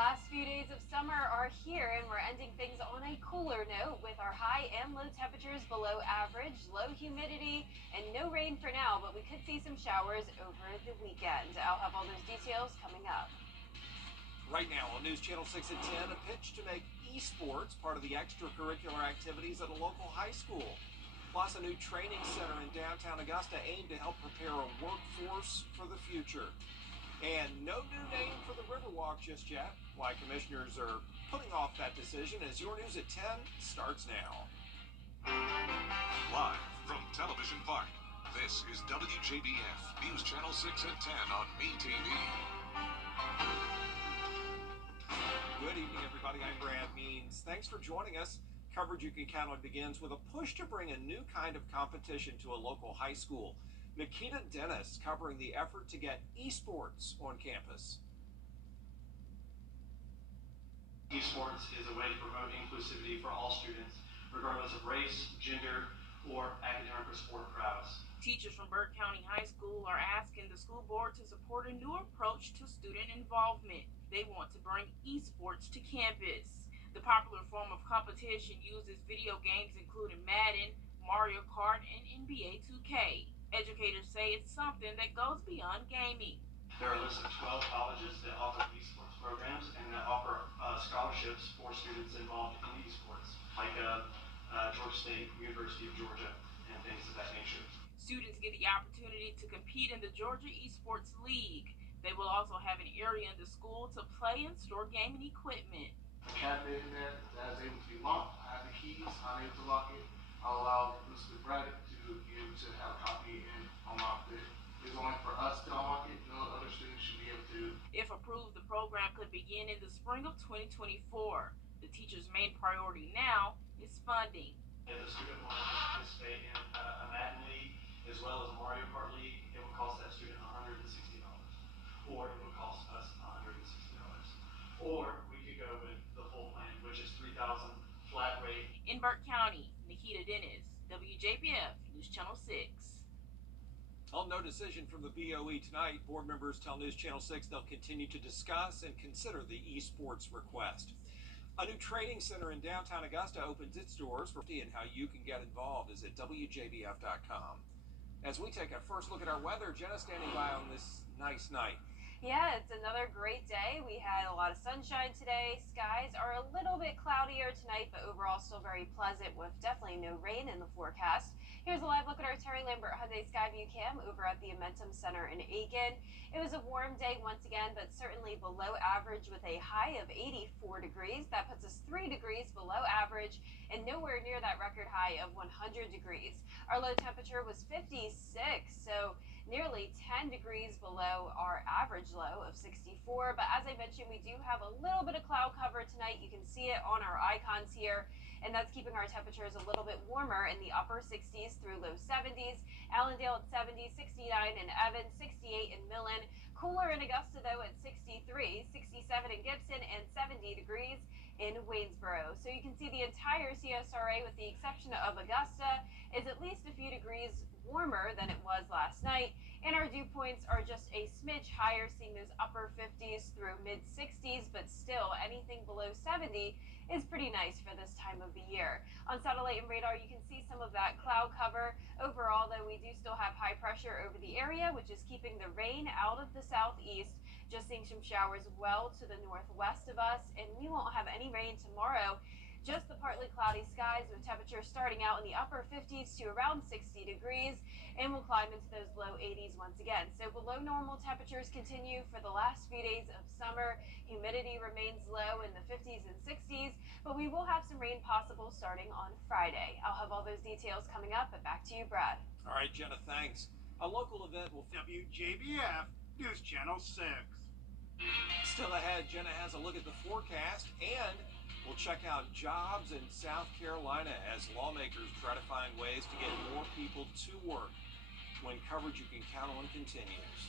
last few days of summer are here, and we're ending things on a cooler note with our high and low temperatures below average, low humidity, and no rain for now, but we could see some showers over the weekend. I'll have all those details coming up. Right now on News Channel 6 at 10, a pitch to make esports part of the extracurricular activities at a local high school. Plus, a new training center in downtown Augusta aimed to help prepare a workforce for the future. And no new name for the Riverwalk just yet. Why commissioners are putting off that decision as your News at 10 starts now. Live from Television Park, this is WJBF News Channel 6 at 10 on MeTV. Good evening, everybody. I'm Brad Means. Thanks for joining us. Coverage you can count on begins with a push to bring a new kind of competition to a local high school. Nikita Dennis covering the effort to get esports on campus. Esports is a way to promote inclusivity for all students, regardless of race, gender, or academic or sport prowess. Teachers from Burke County High School are asking the school board to support a new approach to student involvement. They want to bring esports to campus. The popular form of competition uses video games including Madden, Mario Kart, and NBA 2K. Educators say it's something that goes beyond gaming. There are a list of 12 colleges that offer esports programs and that offer scholarships for students involved in esports, like Georgia State, University of Georgia, and things of that nature. Students get the opportunity to compete in the Georgia Esports League. They will also have an area in the school to play and store gaming equipment. The cabinet in there that is able to be locked. I have the keys, I'm able to lock it. I'll allow Mr. Braddock to be able to have a copy and unlock it. It's only for us to unlock it, no other students should be able to. If approved, the program could begin in the spring of 2024. The teacher's main priority now is funding. If a student wants to participate in a Madden League as well as a Mario Kart League, it will cost that student $160. Or it will cost us $160. Or we could go with the full plan, which is $3,000 flat rate. In Burke County, Nikita Dennis, WJBF News Channel 6. Well, no decision from the BOE tonight. Board members tell News Channel 6 they'll continue to discuss and consider the esports request. A new training center in downtown Augusta opens its doors for and how you can get involved is at WJBF.com. As we take a first look at our weather, Jenna standing by on this nice night. Yeah, it's another great day. We had a lot of sunshine today. Skies are a little bit cloudier tonight, but overall still very pleasant with definitely no rain in the forecast. Here's a live look at our Terry Lambert Hyundai Skyview Cam over at the Amentum Center in Aiken. It was a warm day once again, but certainly below average with a high of 84 degrees. That puts us 3 degrees below average and nowhere near that record high of 100 degrees. Our low temperature was 56, so nearly 10 degrees below our average low of 64. But as I mentioned, we do have a little bit of cloud cover tonight. You can see it on our icons here, and that's keeping our temperatures a little bit warmer in the upper 60s through low 70s. Allendale at 70, 69 in Evans, 68 in Millen. Cooler in Augusta, though, at 63, 67 in Gibson, and 70 degrees in Waynesboro. So you can see the entire CSRA, with the exception of Augusta, is at least a few degrees warmer than it was last night, and our dew points are just a smidge higher, seeing those upper 50s through mid 60s, but still anything below 70 is pretty nice for this time of the year. On satellite and radar, you can see some of that cloud cover. Overall, though, we do still have high pressure over the area, which is keeping the rain out of the southeast. Just seeing some showers well to the northwest of us, and we won't have any rain tomorrow. Just the partly cloudy skies with temperatures starting out in the upper 50s to around 60 degrees, and we'll climb into those low 80s once again. So below normal temperatures continue for the last few days of summer. Humidity remains low in the 50s and 60s, but we will have some rain possible starting on Friday. I'll have all those details coming up, but back to you, Brad. All right, Jenna, thanks. A local event will WJBF News Channel 6. Still ahead. Jenna has a look at the forecast, and we'll check out jobs in South Carolina as lawmakers try to find ways to get more people to work. When coverage you can count on continues.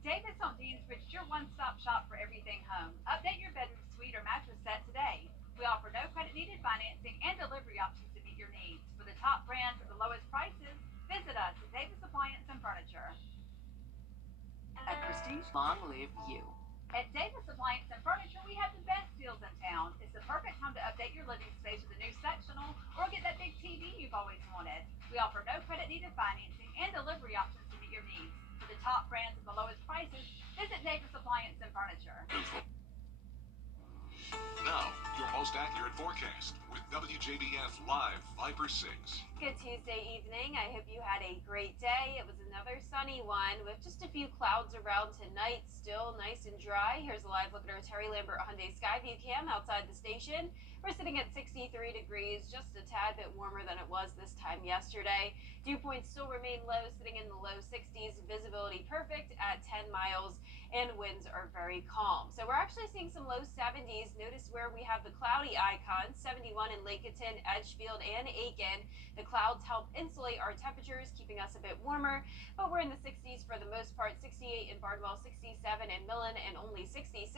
David's Home Deansbridge is your one-stop shop for everything home. Update your bedroom suite or mattress set today. We offer no credit needed financing and delivery options to meet your needs. For the top brands at the lowest prices, visit us at Davis Appliance and Furniture. At Christine Macy's. Long live you. At Davis Appliance and Furniture, we have the best deals in town. It's the perfect time to update your living space with a new sectional or get that big TV you've always wanted. We offer no credit needed financing and delivery options to meet your needs. For the top brands and the lowest prices, visit Davis Appliance and Furniture. Now, your most accurate forecast with WJBF Live Viper 6. Good Tuesday evening. I hope you had a great day. It was another sunny one with just a few clouds around tonight. Still nice and dry. Here's a live look at our Terry Lambert Hyundai Skyview cam outside the station. We're sitting at 63 degrees, just a tad bit warmer than it was this time yesterday. Dew points still remain low, sitting in the low 60s. Visibility perfect at 10 miles, and winds are very calm. So we're actually seeing some low 70s. Notice where we have the cloudy icon, 71 in Laketon, Edgefield, and Aiken. The clouds help insulate our temperatures, keeping us a bit warmer, but we're in the 60s for the most part. 68 in Bardwell, 67 in Millen, and only 66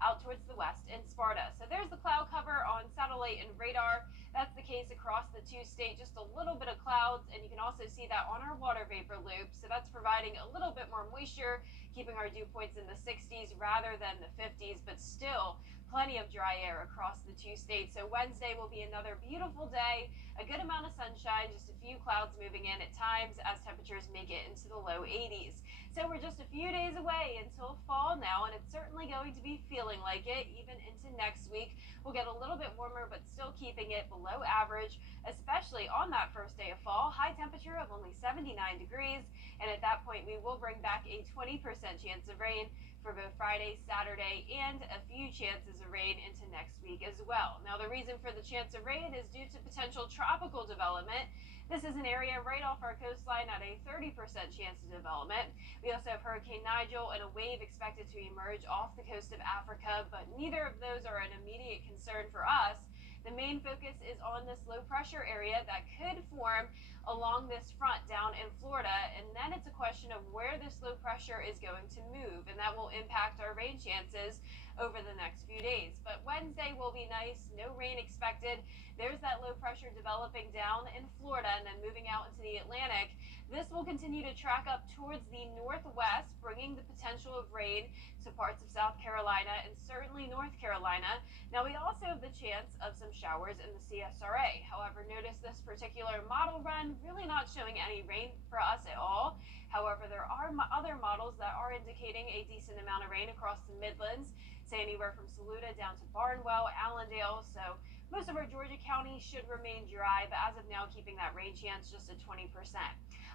out towards the west in Sparta. So there's the cloud cover on satellite and radar. That's the case across the two states, just a little bit of clouds, and you can also see that on our water vapor loop. So that's providing a little bit more moisture, keeping our dew points in the 60s rather than the 50s, but still plenty of dry air across the two states. So Wednesday will be another beautiful day, a good amount of sunshine, just a few clouds moving in at times as temperatures make it into the low 80s. So we're just a few days away until fall now, and it's certainly going to be feeling like it even into next week. We'll get a little bit warmer, but still keeping it below average, especially on that first day of fall. High temperature of only 79 degrees, and at that point we will bring back a 20% chance of rain for both Friday, Saturday, and a few chances of rain into next week as well. Now, the reason for the chance of rain is due to potential tropical development. This is an area right off our coastline at a 30% chance of development. We also have Hurricane Nigel and a wave expected to emerge off the coast of Africa, but neither of those are an immediate concern for us. The main focus is on this low pressure area that could form along this front down in Florida, and then it's a question of where this low pressure is going to move, and that will impact our rain chances over the next few days. But Wednesday will be nice, no rain expected. There's that low pressure developing down in Florida and then moving out into the Atlantic. This will continue to track up towards the northwest, bringing the potential of rain to parts of South Carolina and certainly North Carolina. Now, we also have the chance of some showers in the CSRA. However, notice this particular model run really not showing any rain for us at all. However, there are other models that are indicating a decent amount of rain across the Midlands, say anywhere from Saluda down to Barnwell, Allendale. So most of our Georgia counties should remain dry, but as of now, keeping that rain chance just at 20%.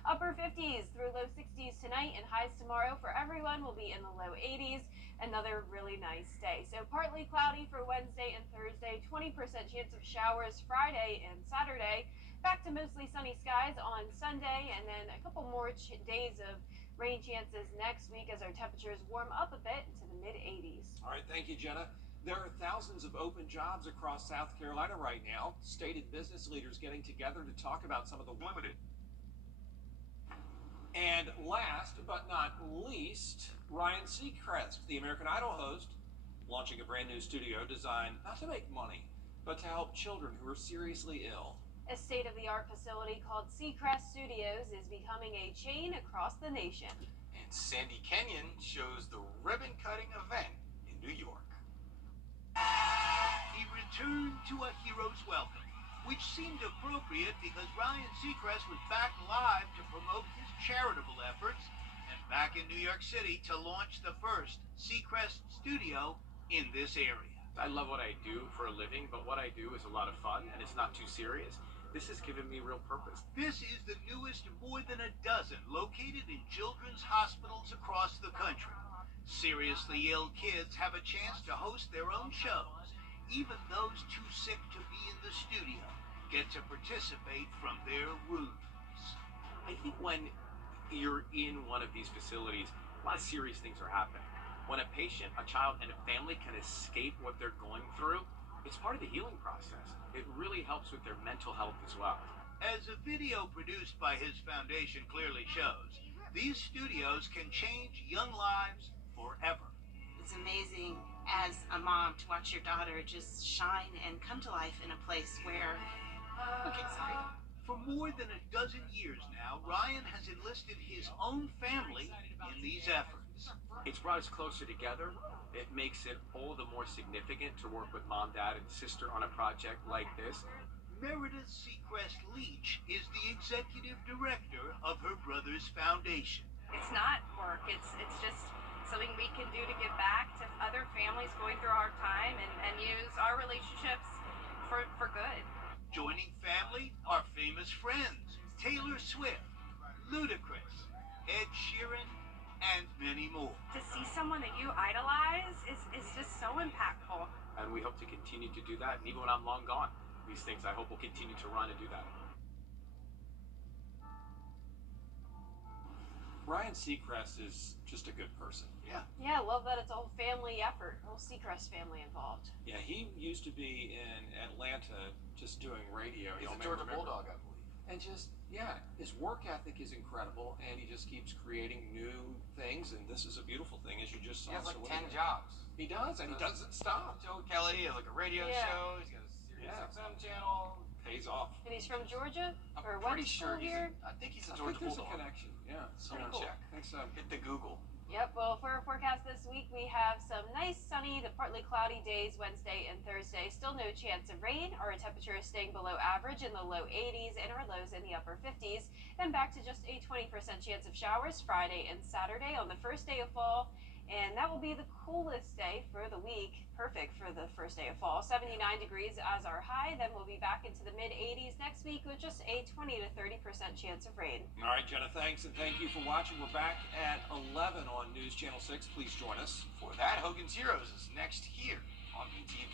Upper 50s through low 60s tonight, and highs tomorrow for everyone will be in the low 80s. Another really nice day. So partly cloudy for Wednesday and Thursday, 20% chance of showers Friday and Saturday. Back to mostly sunny skies on Sunday, and then a couple more days of rain chances next week as our temperatures warm up a bit into the mid 80s. All right, thank you, Jenna. There are thousands of open jobs across South Carolina right now. Stated business leaders getting together to talk about some of the limited. And last but not least, Ryan Seacrest, the American Idol host, launching a brand new studio designed not to make money, but to help children who are seriously ill. A state-of-the-art facility called Seacrest Studios is becoming a chain across the nation. And Sandy Kenyon shows the ribbon-cutting event in New York. He returned to a hero's welcome, which seemed appropriate because Ryan Seacrest was back live to promote his charitable efforts and back in New York City to launch the first Seacrest studio in this area. I love what I do for a living, but what I do is a lot of fun and it's not too serious. This has given me real purpose. This is the newest of more than a dozen located in children's hospitals across the country. Seriously ill kids have a chance to host their own shows. Even those too sick to be in the studio get to participate from their rooms. I think when you're in one of these facilities, a lot of serious things are happening. When a patient, a child, and a family can escape what they're going through, it's part of the healing process. It really helps with their mental health as well. As a video produced by his foundation clearly shows, these studios can change young lives forever. It's amazing as a mom to watch your daughter just shine and come to life in a place where, For more than a dozen years now, Ryan has enlisted his own family in these efforts. It's brought us closer together. It makes it all the more significant to work with mom, dad, and sister on a project like this. Meredith Seacrest Leach is the executive director of her brother's foundation. It's not work. It's just something we can do to give back to other families going through a hard time and use our relationships for good. Joining family are famous friends, Taylor Swift, Ludacris, Ed Sheeran, and many more. To see someone that you idolize is just so impactful. And we hope to continue to do that. And even when I'm long gone, these things I hope will continue to run and do that. Ryan Seacrest is just a good person. Yeah, I love that it's a whole family effort, whole Seacrest family involved. Yeah, he used to be in Atlanta just doing radio. He's Y'all a may Georgia remember. Bulldog, I believe. And just, yeah, his work ethic is incredible, and he just keeps creating new things, and this is a beautiful thing, as you just saw. He has like So 10 what- jobs. He does, and he doesn't stop. Joe Kelly has like a radio Yeah. show. He's got a Sirius XM channel. Pays off. And he's from Georgia? I'm Or pretty went to sure school here? I think he's a I Georgia think there's a Bulldog. connection. Yeah, So Pretty cool. check. I think so. Hit the Google. Yep, well, for our forecast this week, we have some nice sunny to partly cloudy days Wednesday and Thursday. Still no chance of rain. Our temperature is staying below average in the low 80s and our lows in the upper 50s. Then back to just a 20% chance of showers Friday and Saturday on the first day of fall. And that will be the coolest day for the week. Perfect for the first day of fall. 79 degrees as our high. Then we'll be back into the mid 80s next week with just a 20 to 30% chance of rain. All right, Jenna, thanks, and thank you for watching. We're back at 11 on News Channel 6. Please join us. For that, Hogan's Heroes is next here on BTV.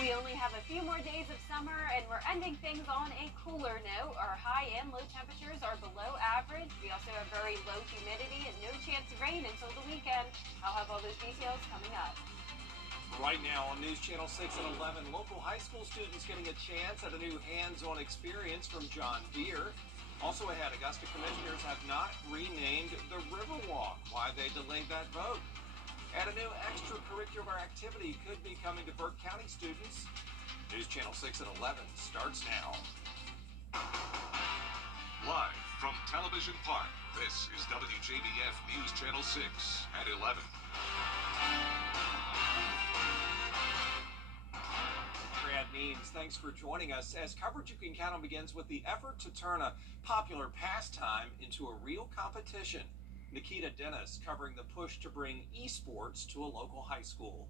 We only have a few more days of summer, and we're ending things on a cooler note. Our high and low temperatures are below average. We also have very low humidity and no chance of rain until the weekend. I'll have all those details coming up. Right now on News Channel 6 at 11, local high school students getting a chance at a new hands-on experience from John Deere. Also ahead, Augusta commissioners have not renamed the Riverwalk. Why they delayed that vote. And a new extracurricular activity could be coming to Burke County students. News Channel 6 at 11 starts now. Live from Television Park, this is WJBF News Channel 6 at 11. Brad Means, thanks for joining us. As coverage you can count on begins with the effort to turn a popular pastime into a real competition. Nikita Dennis covering the push to bring esports to a local high school.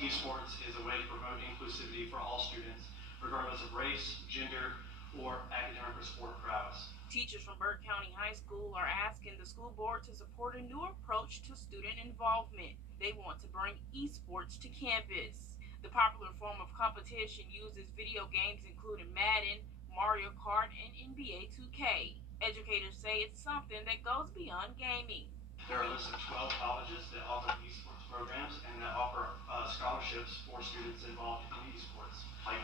Esports is a way to promote inclusivity for all students, regardless of race, gender, or academic or sport prowess. Teachers from Burke County High School are asking the school board to support a new approach to student involvement. They want to bring esports to campus. The popular form of competition uses video games including Madden, Mario Kart, and NBA 2K. Educators say it's something that goes beyond gaming. There are a list of 12 colleges that offer esports programs and that offer scholarships for students involved in esports, like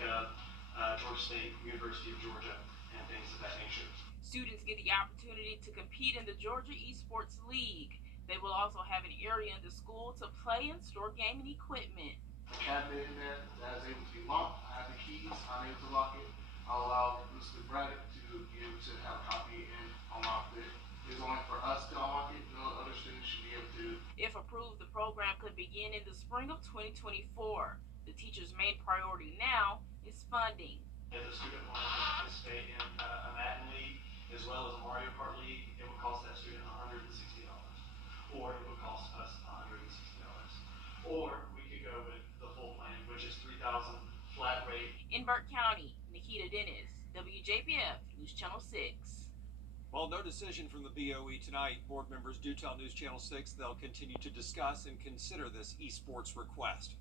Georgia State, University of Georgia, and things of that nature. Students get the opportunity to compete in the Georgia Esports League. They will also have an area in the school to play and store gaming equipment. The cabinet in there that is able to be locked. I have the keys. I'm able to lock it. I'll allow Mr. Braddock to be able to have a copy and unlock it. It's only for us to unlock it. No other students should be able to. If approved, the program could begin in the spring of 2024. The teacher's main priority now is funding. If a student wanted to participate in a Madden League as well as a Mario Kart League, it would cost that student $160. Or it would cost us $160. Or we could go with the full plan, which is $3,000 flat rate. In Burke County, Nikita Dennis, WJBF News Channel 6. Well, no decision from the BOE tonight. Board members do tell News Channel 6 they'll continue to discuss and consider this esports request.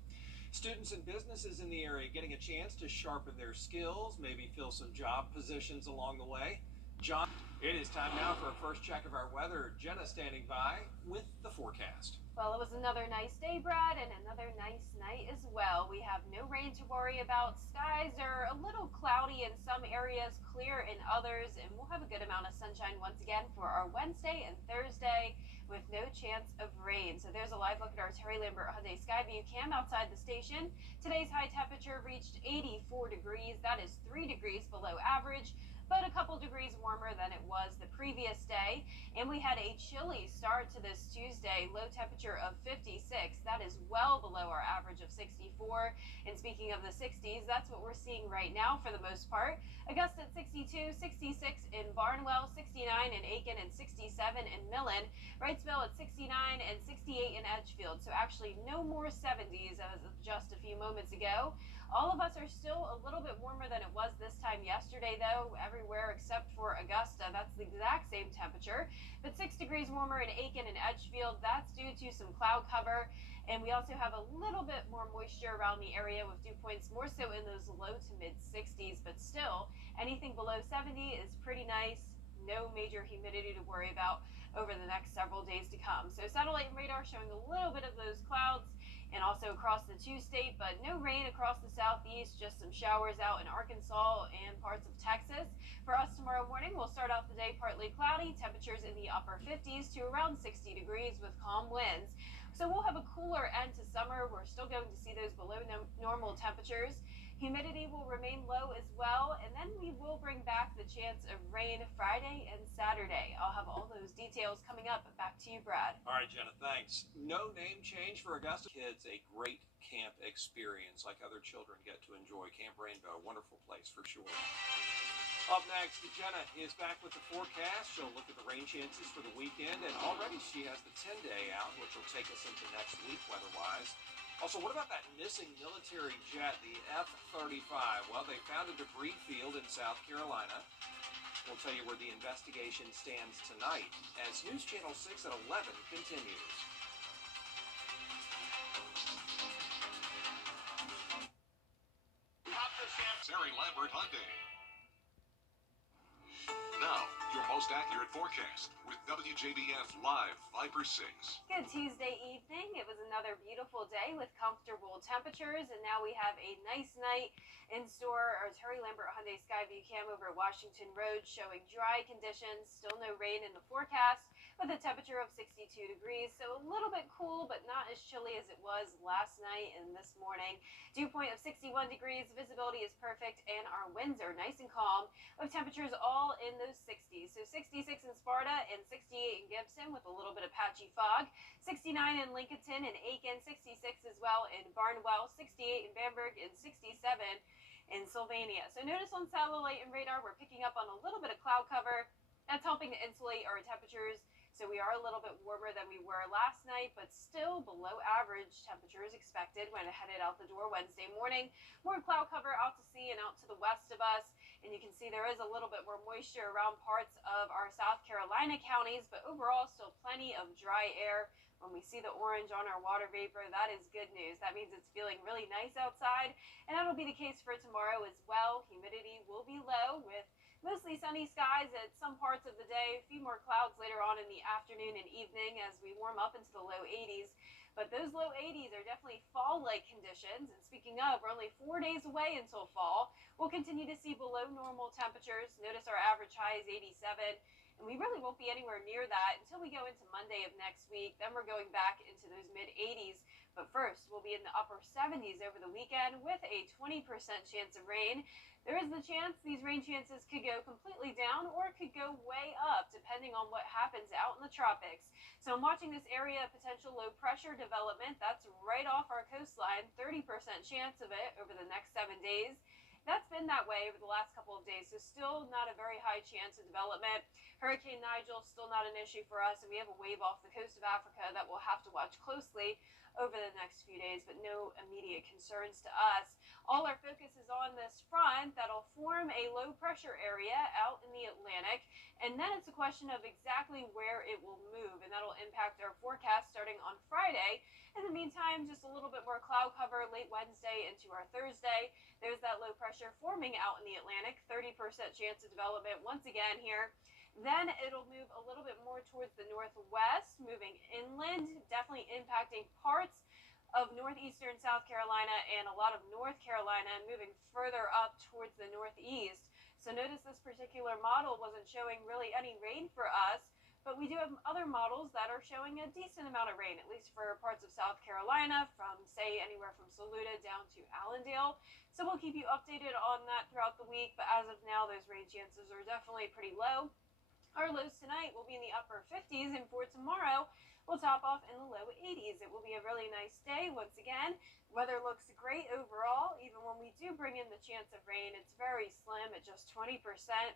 Students and businesses in the area getting a chance to sharpen their skills, maybe fill some job positions along the way. John, it is time now for a first check of our weather. Jenna standing by with the forecast. Well, it was another nice day, Brad, and another nice night as well. We have no rain to worry about. Skies are a little cloudy in some areas, clear in others, and we'll have a good amount of sunshine once again for our Wednesday and Thursday with no chance of rain. So there's a live look at our Terry Lambert Hyundai Skyview cam outside the station. Today's high temperature reached 84 degrees. That is 3 degrees below average, but a couple degrees warmer than it was the previous previous day. And we had a chilly start to this Tuesday, low temperature of 56. That is well below our average of 64. And speaking of the 60s, that's what we're seeing right now for the most part. Augusta at 62, 66 in Barnwell, 69 in Aiken, and 67 in Millen. Wrightsville at 69 and 68 in Edgefield. So actually no more 70s as of just a few moments ago. All of us are still a little bit warmer than it was this time yesterday, though, everywhere except for Augusta. That's the exact same temperature. But 6 degrees warmer in Aiken and Edgefield. That's due to some cloud cover. And we also have a little bit more moisture around the area with dew points more so in those low to mid 60s. But still, anything below 70 is pretty nice. No major humidity to worry about over the next several days to come. So satellite and radar showing a little bit of those clouds and also across the two-state, but no rain across the southeast, just some showers out in Arkansas and parts of Texas. For us tomorrow morning, we'll start off the day partly cloudy, temperatures in the upper 50s to around 60 degrees with calm winds. So we'll have a cooler end to summer. We're still going to see those below normal temperatures. Humidity will remain low as well, and then we will bring back the chance of rain Friday and Saturday. I'll have all those details coming up. Back to you, Brad. All right, Jenna, thanks. No name change for Augusta kids. A great camp experience like other children get to enjoy. Camp Rainbow, wonderful place for sure. Up next, Jenna is back with the forecast. She'll look at the rain chances for the weekend, and already she has the 10-day out, which will take us into next week weather-wise. Also, what about that missing military jet, the F-35? Well, they found a debris field in South Carolina. We'll tell you where the investigation stands tonight as News Channel 6 at 11 continues. Terry Lambert Hyundai. Now, your most accurate forecast with WJBF Live Viper 6. Good Tuesday evening. It was another beautiful day with comfortable temperatures, and now we have a nice night in store. Our Terry Lambert Hyundai Skyview cam over at Washington Road showing dry conditions, still no rain in the forecast, with a temperature of 62 degrees, so a little bit cool, but not as chilly as it was last night and this morning. Dew point of 61 degrees, visibility is perfect, and our winds are nice and calm, with temperatures all in those 60s. So 66 in Sparta and 68 in Gibson with a little bit of patchy fog, 69 in Lincolnton and Aiken, 66 as well in Barnwell, 68 in Bamberg, and 67 in Sylvania. So notice on satellite and radar, we're picking up on a little bit of cloud cover. That's helping to insulate our temperatures. So we are a little bit warmer than we were last night, but still below average temperatures expected when headed out the door Wednesday morning. More cloud cover out to sea and out to the west of us. And you can see there is a little bit more moisture around parts of our South Carolina counties, but overall still plenty of dry air. When we see the orange on our water vapor, that is good news. That means it's feeling really nice outside, and that'll be the case for tomorrow as well. Humidity will be low with mostly sunny skies at some parts of the day. A few more clouds later on in the afternoon and evening as we warm up into the low 80s. But those low 80s are definitely fall-like conditions. And speaking of, we're only 4 days away until fall. We'll continue to see below normal temperatures. Notice our average high is 87. And we really won't be anywhere near that until we go into Monday of next week. Then we're going back into those mid-80s. But first, we'll be in the upper 70s over the weekend with a 20% chance of rain. There is the chance these rain chances could go completely down or could go way up depending on what happens out in the tropics. So I'm watching this area of potential low pressure development. That's right off our coastline, 30% chance of it over the next 7 days. That's been that way over the last couple of days, so still not a very high chance of development. Hurricane Nigel, still not an issue for us, and we have a wave off the coast of Africa that we'll have to watch closely over the next few days, but no immediate concerns to us. All our focus is on this front that'll form a low pressure area out in the Atlantic, and then it's a question of exactly where it will move, and that'll impact our forecast starting on Friday. In the meantime, just a little bit more cloud cover late Wednesday into our Thursday. There's that low pressure forming out in the Atlantic, 30% chance of development once again here. Then it'll move a little bit more towards the northwest, moving inland, definitely impacting parts of northeastern South Carolina and a lot of North Carolina, and moving further up towards the northeast. So notice this particular model wasn't showing really any rain for us, but we do have other models that are showing a decent amount of rain, at least for parts of South Carolina, from, say, anywhere from Saluda down to Allendale. So we'll keep you updated on that throughout the week, but as of now, those rain chances are definitely pretty low. Our Our lows tonight will be in the upper 50s, and for tomorrow, we'll top off in the low 80s. It will be a really nice day once again. Weather looks great overall. Even when we do bring in the chance of rain, it's very slim at just 20%.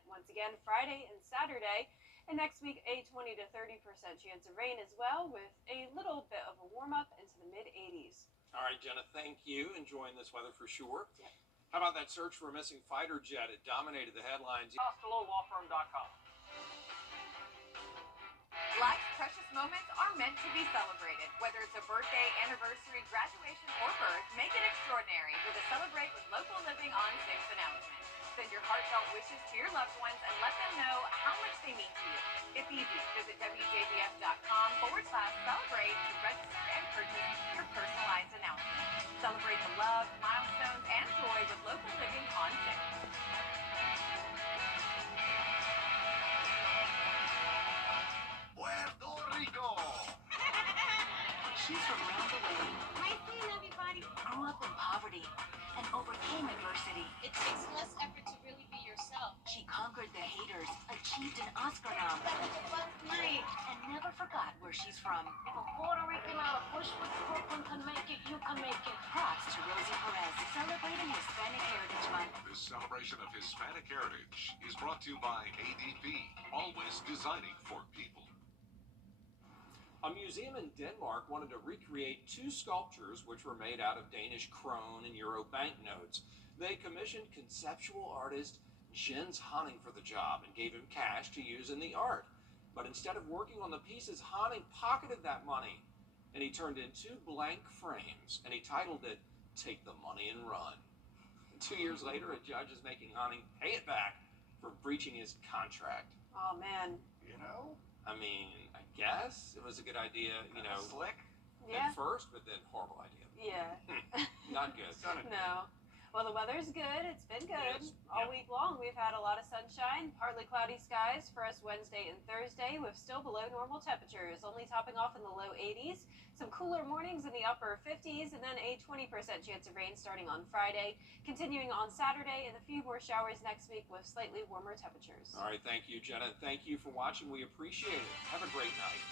Once again, Friday and Saturday. And next week, a 20 to 30% chance of rain as well, with a little bit of a warm up into the mid 80s. All right, Jenna, thank you. Enjoying this weather for sure. Yep. How about that search for a missing fighter jet? It dominated the headlines. CostelloLawFirm.com. Life's precious moments are meant to be celebrated. Whether it's a birthday, anniversary, graduation, or birth, make it extraordinary with a Celebrate with Local Living on 6 announcement. Send your heartfelt wishes to your loved ones and let them know how much they mean to you. It's easy. Visit WJBF.com/celebrate to register and purchase your personalized announcement. Celebrate the love, milestones, and joy with Local Living on 6. Puerto Rico. She's from around the way. Great thing, everybody. Grew up in poverty and overcame adversity. It takes less effort to really be yourself. She conquered the haters, achieved an Oscar nom, and never forgot where she's from. If a Puerto Rican out of Bushwick, Brooklyn can make it, you can make it. Props to Rosie Perez, celebrating Hispanic Heritage Month. This celebration of Hispanic heritage is brought to you by ADP, always designing for people. A museum in Denmark wanted to recreate two sculptures which were made out of Danish krone and euro banknotes. They commissioned conceptual artist Jens Honning for the job and gave him cash to use in the art. But instead of working on the pieces, Honning pocketed that money, and he turned in two blank frames, and he titled it, "Take the Money and Run." 2 years later, a judge is making Honning pay it back for breaching his contract. Oh, man. You know? I mean, I guess it was a good idea, Slick. Yeah. at first, but then horrible idea. Yeah. Not good. No. Well, the weather's good. It's been good Yes. all Yeah. week long. We've had a lot of sunshine, partly cloudy skies for us Wednesday and Thursday, with still below normal temperatures, only topping off in the low 80s. Some cooler mornings in the upper 50s, and then a 20% chance of rain starting on Friday, continuing on Saturday, and a few more showers next week with slightly warmer temperatures. All right, thank you, Jenna. Thank you for watching. We appreciate it. Have a great night.